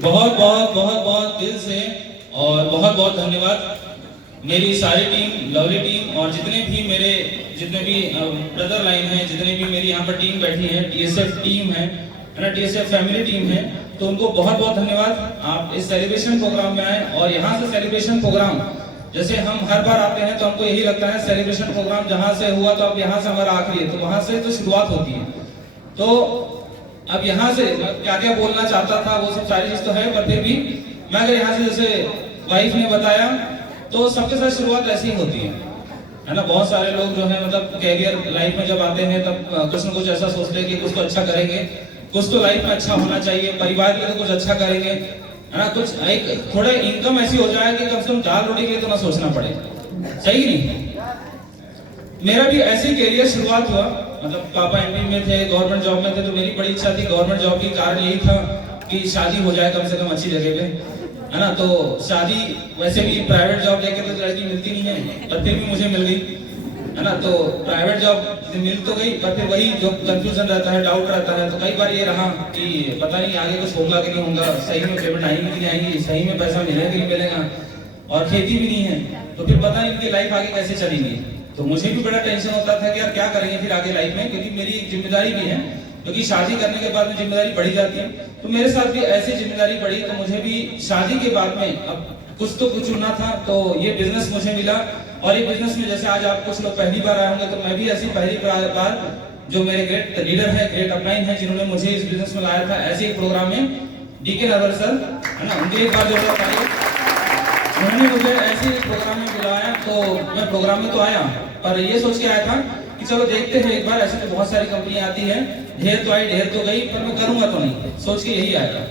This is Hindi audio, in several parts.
बहुत बहुत बहुत बहुत दिल से और बहुत बहुत धन्यवाद मेरी सारी टीम, लवली टीम और जितने भी ब्रदर लाइन है, जितने भी मेरी यहाँ पर टीम बैठी है, टीएसएफ टीम है ना, टीएसएफ फैमिली टीम है, तो उनको बहुत बहुत धन्यवाद। आप इस सेलिब्रेशन प्रोग्राम में आए और यहाँ से सेलिब्रेशन प्रोग्राम जैसे हम हर बार आते हैं तो हमको यही लगता है सेलिब्रेशन प्रोग्राम जहाँ से हुआ तो अब यहाँ से हमारा आखिरी है, तो वहाँ से तो शुरुआत होती है। तो अब यहाँ से क्या क्या बोलना चाहता था वो सब सारी चीज तो है, पर फिर भी मैं अगर यहाँ से जैसे वाइफ ने बताया तो सबके साथ शुरुआत ऐसी ही होती है ना। बहुत सारे लोग जो है मतलब कैरियर लाइफ में जब आते हैं तब कुछ ना कुछ ऐसा सोचते हैं कि कुछ तो अच्छा करेंगे, कुछ तो लाइफ में अच्छा होना चाहिए, परिवार के लिए कुछ अच्छा करेंगे, है ना, कुछ एक थोड़ा इनकम ऐसी हो जाए कि कम से कम दाल रोटी के लिए तो ना सोचना पड़े। सही नहीं? मेरा भी ऐसे कैरियर शुरुआत हुआ, मतलब पापा एमपी में थे, गवर्नमेंट जॉब में थे, तो मेरी बड़ी इच्छा थी गवर्नमेंट जॉब की। कारण यही था कि शादी हो जाए कम से कम अच्छी जगह पे, है ना। तो शादी वैसे भी प्राइवेट जॉब लेके तो लड़की मिलती नहीं है, पर फिर भी मुझे मिल गई, है ना। तो प्राइवेट जॉब मिल तो गई, पर फिर वही जो कंफ्यूजन रहता है, डाउट रहता है। तो कई बार ये रहा कि पता नहीं आगे कुछ होगा कि नहीं होगा, सही में पेमेंट आएंगी कि नहीं आएंगी, सही में पैसा मिलेगा कि नहीं मिलेगा, और खेती भी नहीं है, तो फिर पता नहीं इनकी लाइफ आगे कैसे चलेगी। तो मुझे भी बड़ा टेंशन होता था कि यार क्या करेंगे फिर आगे लाइफ में, क्योंकि मेरी जिम्मेदारी भी है, क्योंकि शादी करने के बाद में जिम्मेदारी बढ़ी जाती है। तो मेरे साथ भी ऐसी जिम्मेदारी बढ़ी, तो मुझे भी शादी के बाद में अब कुछ तो कुछ चुनना था। तो ये बिजनेस मुझे मिला, और ये बिजनेस में जैसे आज आप कुछ लोग पहली बार आए होंगे, तो मैं भी ऐसी पहली बार जो मेरे ग्रेट लीडर है, ग्रेट अपलाइन है, जिन्होंने मुझे इस बिजनेस में लाया था ऐसे एक प्रोग्राम में, डीके नरवर सर, है ना, उनके एक बार जो उन्होंने मुझे ऐसे प्रोग्राम में बुलाया। तो मैं प्रोग्राम में तो आया, पर ये सोच के आया था कि चलो देखते हैं एक बार, ऐसे तो बहुत सारी कंपनियां आती है, ढेर तो आई ढेर तो गई, पर मैं करूंगा तो नहीं, सोच के यही आया था।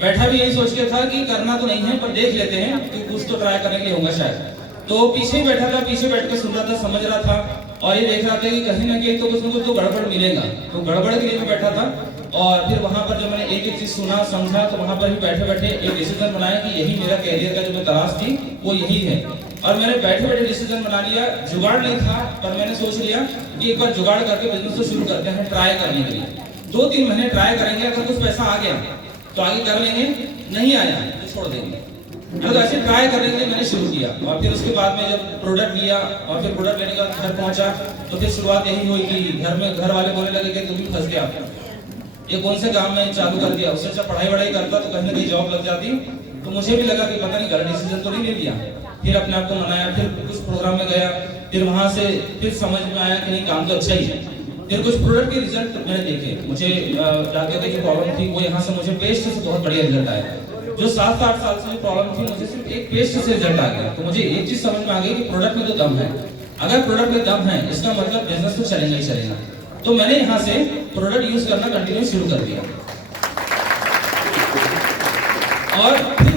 बैठा भी यही सोच के था कि करना तो नहीं है, पर देख लेते हैं कि कुछ तो ट्राई करने के लिए होगा शायद। तो पीछे ही बैठा था, पीछे बैठ के सुन रहा था, समझ रहा था, और ये देख रहा था कि कहीं ना कहीं तो कुछ ना कुछ तो गड़बड़ मिलेगा। तो गड़बड़ के लिए मैं बैठा था, और फिर वहां पर जब मैंने एक एक चीज सुना समझा, तो वहां पर भी बैठे बैठे एक डिसीजन बनाया कि यही मेरा कैरियर का जो मैं तलाश थी वो यही है। और मैंने बैठे बैठे डिसीजन बना लिया, जुगाड़ नहीं था, पर मैंने सोच लिया कि एक बार जुगाड़ करके बिजनेस को शुरू करते हैं, ट्राई करने के लिए 2-3 महीने ट्राई करेंगे, अगर कुछ पैसा आ गया तो आगे कर लेंगे, नहीं आया तो छोड़ देंगे। तो ऐसे ट्राई करने के लिए मैंने शुरू किया, और फिर उसके बाद में जब प्रोडक्ट लिया, और फिर प्रोडक्ट लेने के बाद घर पहुंचा, तो फिर शुरुआत यही हुई कि घर में घर वाले बोलने लगे कि तुम भी फंस गया, ये कौन से काम में चालू कर दिया, उससे अच्छा पढ़ाई वढ़ाई करता तो कहीं ना कहीं जॉब लग जाती। तो मुझे भी लगा कि पता नहीं गलत डिसीजन तो नहीं ले लिया। फिर अपने आप को मनाया, फिर कुछ प्रोग्राम में गया, फिर वहां से फिर समझ में आया कि नहीं काम तो अच्छा ही है। फिर कुछ प्रोडक्ट के रिजल्ट मैंने देखे, मुझे जाके जो प्रॉब्लम थी वो यहाँ से मुझे पेस्ट से बहुत बढ़िया रिजल्ट आया। जो 7-8 साल से प्रॉब्लम थी, मुझे सिर्फ एक पेस्ट से रिजल्ट आ गया। तो मुझे एक चीज समझ में आ गई कि प्रोडक्ट में तो दम है, अगर प्रोडक्ट में दम है इसका मतलब बिजनेस तो चलेगा ही चलेगा। तो मैंने यहाँ से प्रोडक्ट यूज करना कंटिन्यू शुरू कर दिया, और फिर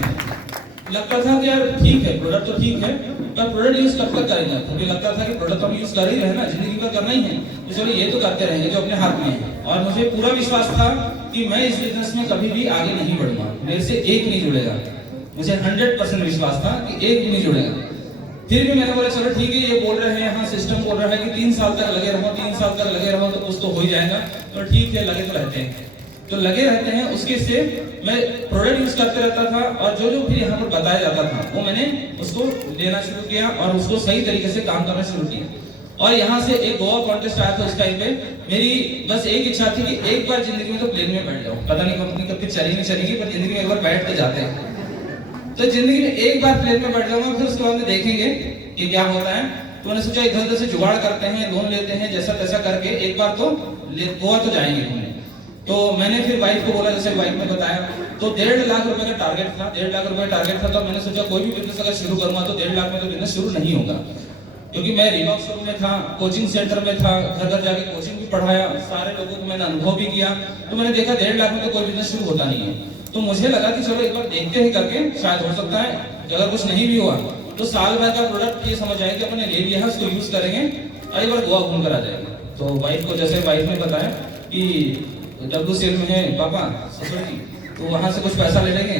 लगता था कि यार ठीक है प्रोडक्ट तो ठीक है, पर प्रोडक्ट यूज कब तक करेंगे। मुझे लगता था कि प्रोडक्ट हम यूज कर ही रहे ना, जिंदगी भर करना ही है, तो चलो ये तो करते रहेंगे जो अपने हाथ में है। और मुझे पूरा विश्वास था कि मैं इस बिजनेस में कभी भी आगे नहीं बढ़ूंगा, मेरे से एक नहीं जुड़ेगा। मुझे 100% विश्वास था कि एक भी नहीं जुड़ेगा। फिर भी मैंने बोला चलो ठीक है, ये बोल रहे हैं यहाँ सिस्टम बोल रहा है कि 3 साल तक लगे रहो, 3 साल तक लगे रहो तो कुछ तो हो ही जाएगा। तो ठीक है, लगे तो रहते हैं, तो लगे रहते हैं। उसके से मैं प्रोडक्ट यूज करते रहता था, और जो जो भी यहाँ पर बताया जाता था वो मैंने उसको लेना शुरू किया, और उसको सही तरीके से काम करना शुरू किया। और यहाँ से एक गोवा कॉन्टेस्ट आया था उस टाइम पे, मेरी बस एक इच्छा थी कि एक बार जिंदगी में तो प्लेन में बैठ जाऊँ, पता नहीं कंपनी कब तक चलेगी नहीं चलेगी, पर जिंदगी में एक बार बैठ के जाते हैं। तो जिंदगी में एक बार प्लेन में बैठ जाऊंगा, फिर उसके बाद में देखेंगे कि क्या होता है। तो मैंने सोचा इधर उधर से जुगाड़ करते हैं, लोन लेते हैं, जैसा तैसा करके एक बार तो गोवा तो जाएंगे घूमने। तो मैंने फिर वाइफ को बोला, जैसे वाइफ ने बताया, तो 1.5 लाख रुपए का टारगेट था, 1.5 लाख रुपए का टारगेट था। तो मैंने सोचा कोई भी बिजनेस अगर शुरू करूंगा तो 1.5 लाख में तो बिजनेस शुरू नहीं होगा, क्योंकि मैं रीबॉक शोरूम में था, कोचिंग सेंटर में था, घर घर जाके कोचिंग भी पढ़ाया, सारे लोगों को मैंने अनुभव भी किया। तो मैंने देखा 1.5 लाख में तो कोई बिजनेस शुरू होता नहीं है। तो मुझे लगा कि चलो एक बार देखते हैं करके, शायद हो सकता है अगर कुछ नहीं भी हुआ तो साल भर का प्रोडक्ट ये समझ आए कि अपने ले लिया है, उसको यूज करेंगे और एक बार गोवा घूम कर आ जाएंगे। तो वाइफ को, जैसे वाइफ ने बताया कि डब्ल्यू सेल में है पापा ससुर जी, तो वहां से कुछ पैसा ले लेंगे,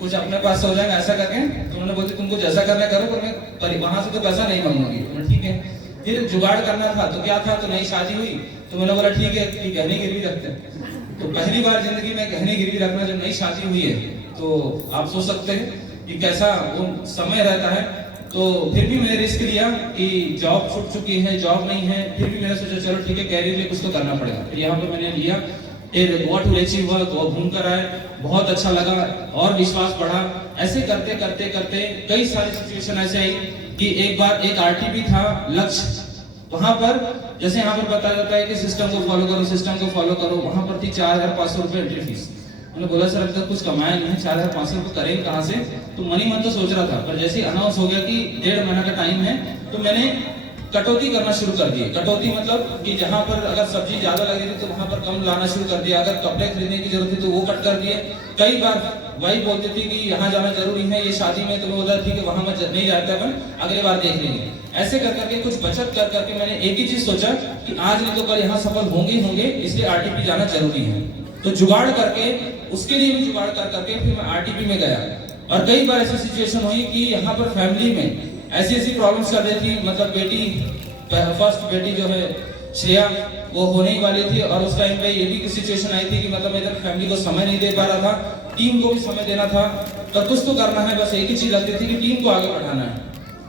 कुछ अपने पास से हो जाएगा ऐसा करके। तो उन्होंने बोलती तुमको जैसा करना करो, पर मैं वहां से तो पैसा नहीं मांगूंगी। ठीक है, फिर जुगाड़ करना था, तो क्या था, तो नई शादी हुई, तो मैंने बोला ठीक है कि गहने गिरवी रखते हैं। तो पहली बार जिंदगी में गहने गिरवी रखना, जब नई शादी हुई है तो आप सोच सकते हैं कि कैसा वो समय रहता है। तो फिर भी मैंने रिस्क लिया कि जॉब छूट चुकी है, जॉब नहीं है, फिर भी मैंने सोचा चलो ठीक है, कैरियर के लिए कुछ तो करना पड़ेगा। फिर यहाँ पे मैंने लिया, फिर गोवा टूर अचीव हुआ, गोवा घूम कर आए, बहुत अच्छा लगा और विश्वास बढ़ा। ऐसे करते करते करते कई सारी सिचुएशन ऐसे आई कि एक बार एक आरटीपी था लक्ष्य, वहां पर जैसे यहाँ पर बताया जाता है कि सिस्टम को फॉलो करो, सिस्टम को फॉलो करो, वहां पर थी 4500 रुपये एंट्री फीस। मैंने बोला सर अभी तक कुछ कमाया नहीं है, 4500 रुपये करेंगे कहाँ से? तो मनी मन तो सोच रहा था, पर जैसे अनाउंस हो गया कि 1.5 महीना का टाइम है, तो मैंने कटौती करना शुरू कर दिए। कटौती मतलब कि जहां पर अगर सब्जी ज्यादा लग रही थी तो वहां पर कम लाना शुरू कर दिया, अगर कपड़े खरीदने की जरूरत थी तो वो कट कर दिए। कई बार वही बोलती थी कि यहाँ जाना जरूरी है, ये शादी में, तो मैं बोलता थी कि वहां मैं नहीं जाता, अपन अगले बार देख लेंगे। ऐसे कर करके कुछ बचत कर करके मैंने एक ही चीज सोचा कि आज नहीं तो कल यहाँ सफल होंगे होंगे, इसलिए आरटीपी जाना जरूरी है। तो जुगाड़ करके, उसके लिए भी जुगाड़ कर करके फिर मैं आरटीपी में गया। और कई बार ऐसी सिचुएशन हुई कि यहाँ पर फैमिली में ऐसी ऐसी प्रॉब्लम्स कर रही थी, मतलब बेटी, फर्स्ट बेटी जो है श्रेया, वो होने ही वाली थी, और उस टाइम पे ये भी सिचुएशन आई थी कि मतलब मैं इधर फैमिली को समय नहीं दे पा रहा था, टीम को भी समय देना था, पर कुछ तो करना है। बस एक ही चीज लगती थी कि टीम को आगे बढ़ाना है।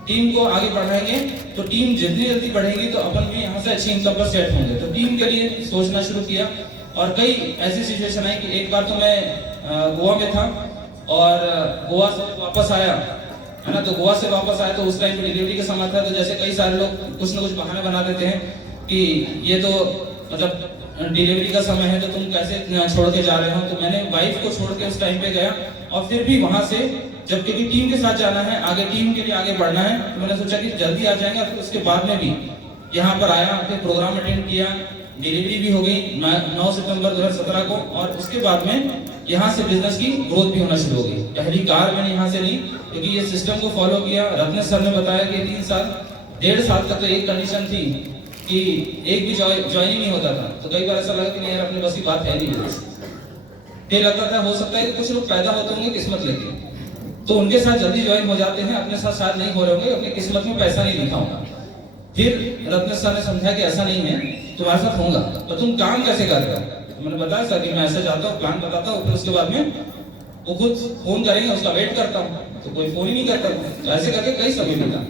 टीम को आगे बढ़ाएंगे तो टीम जितनी जल्दी बढ़ेगी तो अपन भी यहाँ से अच्छी इनकम पर सेट होंगे। तो टीम के लिए सोचना शुरू किया, और कई ऐसी सिचुएशन आई कि एक बार तो मैं गोवा में था और गोवा से वापस आया, है ना। तो गोवा से वापस आया तो उस टाइम पे डिलीवरी का समय था, तो जैसे कई सारे लोग कुछ ना कुछ बहाने बना देते हैं कि ये तो मतलब डिलीवरी का समय है तो तुम कैसे छोड़ के जा रहे हो। तो मैंने वाइफ को छोड़ के उस टाइम पे गया, और फिर भी वहां से जब क्योंकि टीम के साथ जाना है, आगे टीम के लिए आगे बढ़ना है, तो मैंने सोचा कि जल्दी आ जाएंगे। फिर उसके बाद में भी यहाँ पर आया, फिर प्रोग्राम अटेंड किया, डिलीवरी भी हो गई 9 सितंबर 2017 को, और उसके बाद में यहाँ से बिजनेस की ग्रोथ भी होना शुरू हो गई। पहली कार मैंने यहाँ से ली, क्योंकि ये सिस्टम को फॉलो किया। रत्न सर ने बताया कि 3 साल 1.5 साल तक तो एक कंडीशन थी कि एक भी ज्वाइनिंग नहीं होता था। तो कई बार ऐसा लगा कि नहीं यार, अपनी बस की बात है नहीं। फिर लगता था हो सकता है कि कुछ लोग पैदा होते होंगे किस्मत लेके, तो उनके साथ जल्दी ज्वाइन हो जाते हैं, अपने साथ शायद नहीं हो रहे होंगे, अपनी किस्मत में पैसा नहीं लिखा होगा। फिर रत्न सर ने समझा कि ऐसा नहीं है, तुम्हारे साथ होगा, तो तुम काम कैसे कर रहे हो? तो मैंने बताया सर कि मैं ऐसे जाता हूँ, प्लान बताता हूँ, फिर उसके बाद में वो खुद फोन करेंगे, उसका वेट करता हूँ, तो कोई फोन ही नहीं करता। तो ऐसे करके कई समय बीता।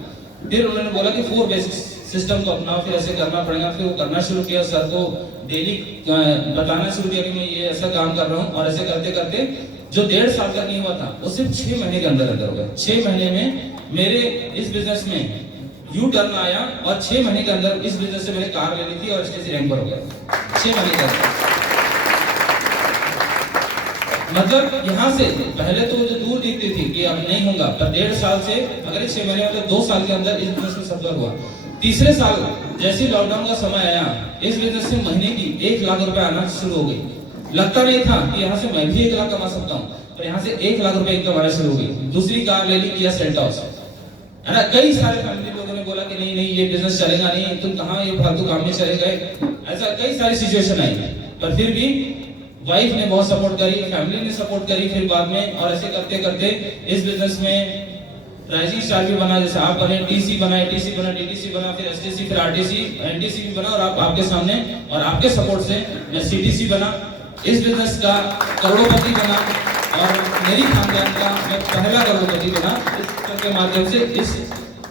फिर उन्होंने बोला कि 4 बेसिक सिस्टम को अपनाओ, फिर ऐसे करना पड़ेगा। फिर वो करना शुरू किया, सर को डेली बताना शुरू किया कि मैं ये ऐसा काम कर रहा हूँ, और ऐसे करते करते जो 1.5 साल तक नहीं हुआ था वो सिर्फ 6 महीने के अंदर अंदर हो गया। 6 महीने में मेरे इस बिजनेस में यू टर्न आया, और 6 महीने के अंदर इस बिजनेस से मैंने कार ले ली थी और स्टेज रैंक पर हो गया 6 महीने के अंदर। मतलब यहाँ से पहले तो जो दूर दिखती थी कि अब नहीं होगा, पर 1.5 साल से अगर 6 महीने में, तो 2 साल के अंदर इस बिजनेस में सफल हुआ। तीसरे साल जैसे लॉकडाउन का समय आया, इस बिजनेस से महीने की 1 लाख रुपए आना शुरू हो गई। लगता नहीं था कि यहाँ से मैं भी 1 लाख कमा सकता हूँ, पर यहाँ से 1 लाख रुपए इनकम आना शुरू हो गई। दूसरी कार ले ली किया सेल्टॉस, है ना। कई सारे फैमिली लोगों ने बोला कि नहीं नहीं ये बिजनेस चलेगा नहीं, तुम कहाँ ये फालतू काम में चले गए। ऐसा कई सारी सिचुएशन आई, पर फिर भी वाइफ ने बहुत सपोर्ट करी, फैमिली ने सपोर्ट करी। फिर बाद में और ऐसे करते करते इस बिजनेस में राइजिंग स्टार भी बना, जैसे आप बने, टीसी बना, एटीसी बना, डीटीसी बना, फिर एसटीसी, फिर आरटीसी, एनटीसी भी बना, और आपके सामने और आपके सपोर्ट से मैं सीटीसी बना। इस बिजनेस का करोड़पति बना, और मेरी खानदान का मैं पहला करोड़पति बना इस के माध्यम से, इस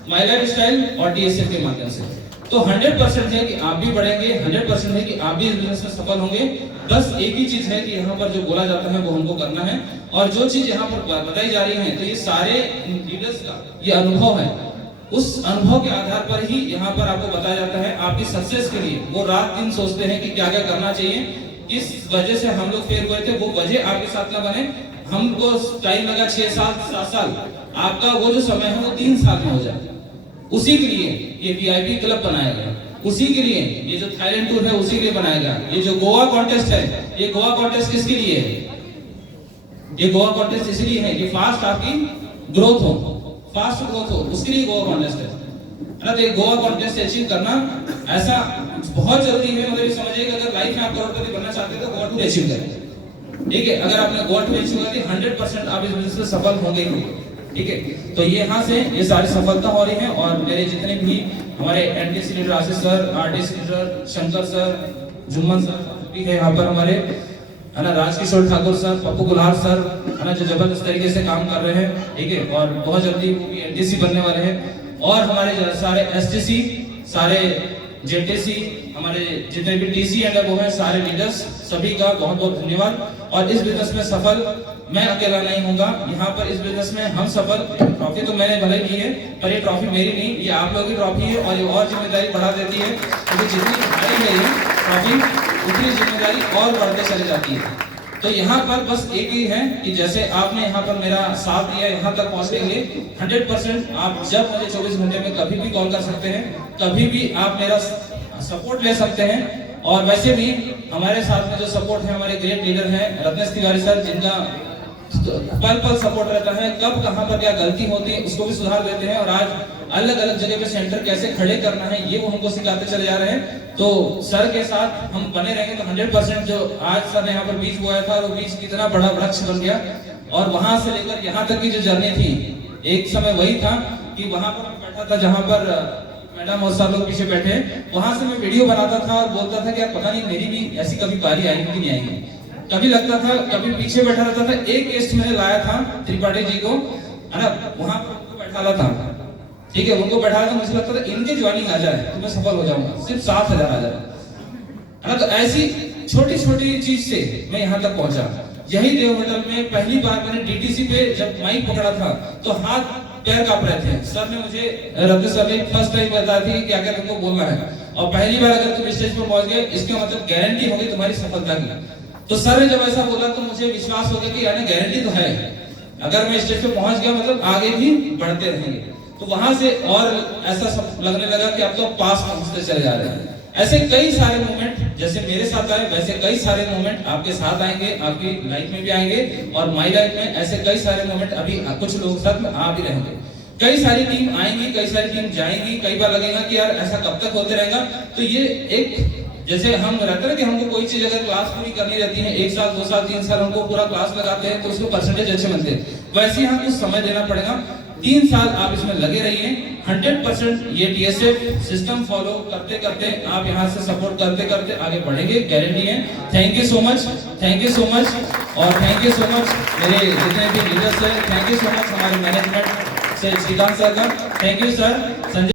माय लाइफ स्टाइल और टीएसएफ के माध्यम से। तो 100% है कि आप भी बढ़ेंगे, 100% है कि आप भी इस बिजनेस में सफल होंगे। बस एक ही चीज है कि यहाँ पर जो बोला जाता है वो हमको करना है, और जो चीज यहाँ पर बताई जा रही है, तो ये सारे लीडर्स का ये अनुभव है। उस अनुभव के आधार पर ही यहाँ पर आपको बताया जाता है। आपकी सक्सेस के लिए वो रात दिन सोचते हैं कि क्या क्या करना चाहिए, किस वजह से हम लोग फेल हुए थे, वो वजह आपके साथ ना बने। हमको टाइम लगा 6 साल 7 साल, आपका वो जो समय है वो 3 साल में हो जाए। उसी के लिए ये वीआईपी क्लब बनाया गया, उसी के लिए ये जो थाईलैंड टूर है उसी के लिए बनाया गया। ये जो गोवा कॉन्टेस्ट है, ये गोवा कॉन्टेस्ट किसके लिए है? ये गोवा कॉन्टेस्ट इसलिए है कि फास्ट आपकी ग्रोथ हो, फास्ट ग्रोथ हो, उसके लिए गोवा कॉन्टेस्ट है ना। तो ये गोवा कॉन्टेस्ट अचीव करना ऐसा बहुत जरूरी है। मतलब समझिए कि अगर लाइफ में आप करोड़पति बनना चाहते हैं तो गोवा टूर अचीव करें, ठीक है। अगर आपने गोवा टूर अचीव किया 100% आप इस बिजनेस में सफल होंगे ही, ठीक है। तो ये यहाँ से ये सारी सफलता हो रही है। और मेरे जितने भी हमारे NTC leader Ashish sir, RTC leader Shankar sir, Jumman sir भी है यहाँ पर हमारे, है ना, राजकिशोर ठाकुर सर, पप्पू गुलार सर, है ना, जो जबरदस्त तरीके से काम कर रहे हैं, ठीक है, और बहुत जल्दी वो भी एनटीसी बनने वाले हैं। और हमारे सारे एसटीसी, सारे जेटीसी, हमारे जितने भी टीसी एंड वो हैं, सारे लीडर्स, सभी का बहुत बहुत धन्यवाद। और इस बिजनेस में सफल मैं अकेला नहीं होगा, यहाँ पर इस बिजनेस में हम सफल। ट्रॉफी तो मैंने भले ली है, पर ये ट्रॉफी मेरी नहीं, ये आप लोगों की ट्रॉफी है, और ये और जिम्मेदारी बढ़ा देती है, क्योंकि जितनी भारी है ये ट्रॉफी, उतनी जिम्मेदारी और बढ़ते चली जाती है। तो यहाँ पर बस एक ही है कि जैसे आपने यहाँ पर मेरा साथ दिया यहाँ तक पहुँचने के लिए, 100% आप जब मुझे 24 घंटे में कभी भी कॉल कर सकते हैं, कभी भी आप मेरा सपोर्ट ले सकते हैं। और वैसे भी हमारे साथ में जो सपोर्ट है, हमारे ग्रेट लीडर हैं रत्नेश तिवारी सर, जिनका पल पल सपोर्ट रहता है, कब कहाँ पर क्या गलती होती है उसको भी सुधार देते हैं, और आज अलग अलग जगह पे सेंटर कैसे खड़े करना है ये वो हमको सिखाते चले जा रहे हैं। तो सर के साथ हम बने रहेंगे तो 100% जो आज सर ने यहाँ पर बीज बोया था, वो बीज कितना बड़ा वृक्ष बन गया, और वहां से लेकर यहाँ तक की जो जर्नी थी, एक समय वही था कि वहां पर मैं बैठा था, जहां पर मैडम और सब लोग पीछे बैठे, वहां से मैं वीडियो बनाता था और बोलता था कि यार पता नहीं मेरी भी ऐसी कभी बारी आएगी कि नहीं आएगी। कभी लगता था, कभी पीछे बैठा रहता था। एक गेस्ट मैंने लाया था त्रिपाठी जी को, है ना, वहां पर उनको बैठाला था, ठीक है, उनको बैठाया था, मुझे लगता था इनके ज्वाइनिंग आ जाए तो मैं सफल हो जाऊंगा, सिर्फ 7,000 आ जाए, है ना। तो ऐसी छोटी छोटी चीज से मैं यहाँ तक पहुंचा। यही देव होटल में पहली बार मैंने डीटीसी पे जब माइक पकड़ा था तो हाथ पैर कांप रहे थे। सर ने मुझे, रत्न सर ने फर्स्ट टाइम बताया थी क्या क्या तुमको बोलना है, और पहली बार अगर तुम स्टेज पर पहुंच गए, इसका मतलब गारंटी होगी तुम्हारी सफलता की। तो सर ने जब ऐसा बोला तो मुझे विश्वास हो गया कि यानी गारंटी तो है, अगर मैं स्टेज पे पहुंच गया मतलब आगे भी बढ़ते रहेंगे। तो वहां से और ऐसा सब लगने लगा कि अब तो पास पहुंचते चले जा रहे हैं। ऐसे कई सारे मोमेंट जैसे मेरे साथ आए, वैसे कई सारे मोमेंट आपके साथ आएंगे, आपकी लाइफ में भी आएंगे, और माई लाइफ में ऐसे कई सारे मोमेंट अभी कुछ लोगों के साथ में आ भी रहेंगे। कई सारी टीम आएंगी, कई सारी टीम जाएंगी, कई बार लगेगा कि यार ऐसा कब तक होते रहेगा। तो ये एक जैसे हम रहते हैं कि हमको कोई चीज अगर क्लास पूरी करनी रहती है, 1 साल 2 साल 3 साल हमको पूरा क्लास लगाते हैं तो उसको परसेंटेज अच्छे बनते हैं, वैसे यहाँ कुछ समय देना पड़ेगा। 3 साल आप इसमें लगे रहिए, 100% ये TSF सिस्टम फॉलो करते करते आप यहाँ से सपोर्ट करते करते आगे बढ़ेंगे, गारंटी है। Thank you so much, thank you so much, और थैंक यू सो मच मेरे जितने भी लीडर्स हैं, थैंक यू सो मच हमारे मैनेजमेंट से श्रीकांत सर का, थैंक यू सर।